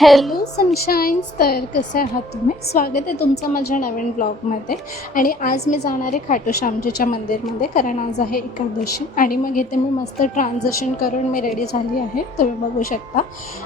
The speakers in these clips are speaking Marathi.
हॅलो सनशाईन्स. तर कसे आहात तुम्ही? स्वागत आहे तुमचं माझ्या नवीन ब्लॉगमध्ये. आणि आज मी जाणार आहे खाटू श्यामजीच्या मंदिरमध्ये, कारण आज आहे एकादशी. आणि मग इथे मी मस्त ट्रान्झिशन करून मी रेडी झाली आहे, तुम्ही बघू शकता.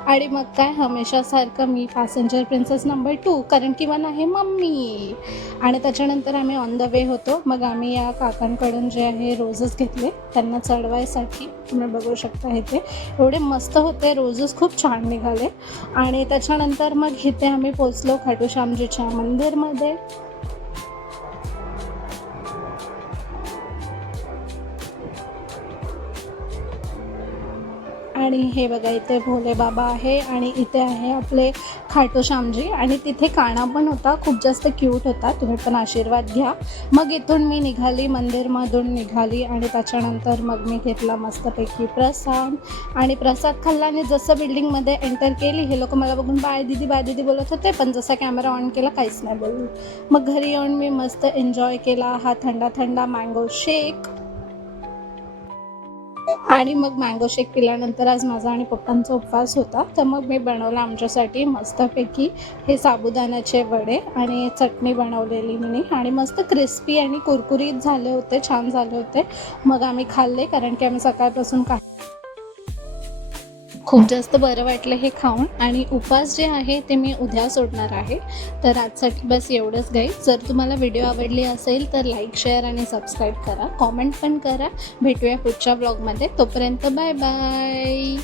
आणि मग काय, हमेशासारखं मी पॅसेंजर प्रिन्सेस नंबर 2, कारण की वन आहे मम्मी. आणि त्याच्यानंतर आम्ही ऑन द वे होतो. मग आम्ही या काकांकडून जे आहे रोजेस घेतले त्यांना चढवायसाठी. तुम्ही बघू शकता इथे एवढे मस्त होते रोजेस, खूप छान निघाले. आणि त्याच्यानंतर मग इथे आम्ही पोचलो खाटू श्यामजीच्या मंदिरमध्ये. आणि हे बघा, इथे भोले बाबा आहे आणि इथे आहे आपले खाटू श्यामजी. आणि तिथे काना पण होता, खूप जास्त क्यूट होता. तुम्ही पण आशीर्वाद घ्या. मग इथून मी निघाली, मंदिरमधून निघाली. आणि त्याच्यानंतर मग मी घेतला मस्तपैकी प्रसाद. आणि प्रसाद खाल्ला आणि जसं बिल्डिंगमध्ये एंटर केली, हे लोक मला बघून बाय दीदी बोलत होते, पण जसा कॅमेरा ऑन केला काहीच नाही बोललो. मग घरी येऊन मी मस्त एन्जॉय केला हा थंडा थंडा मँगो शेक. आणि मग मँगो शेक पिल्यानंतर आज माझा आणि पप्पांचा उपवास होता, तर मग मी बनवलं आमच्यासाठी मस्तपैकी हे साबुदाण्याचे वडे आणि चटणी बनवलेली मी. आणि मस्त क्रिस्पी आणि कुरकुरीत झाले होते, छान झाले होते. मग आम्ही खाल्ले, कारण की आम्ही सकाळपासून खूप जास्त बरं वाटलं हे खाऊन. आणि उपवास जे आहे ते मी उद्या सोडणार आहे. तर आजसाठी बस एवढंच गाईज. जर तुम्हाला व्हिडिओ आवडली असेल तर लाईक, शेअर आणि सबस्क्राईब करा, कॉमेंट पण करा. भेटूया पुढच्या ब्लॉगमध्ये. तोपर्यंत बाय बाय.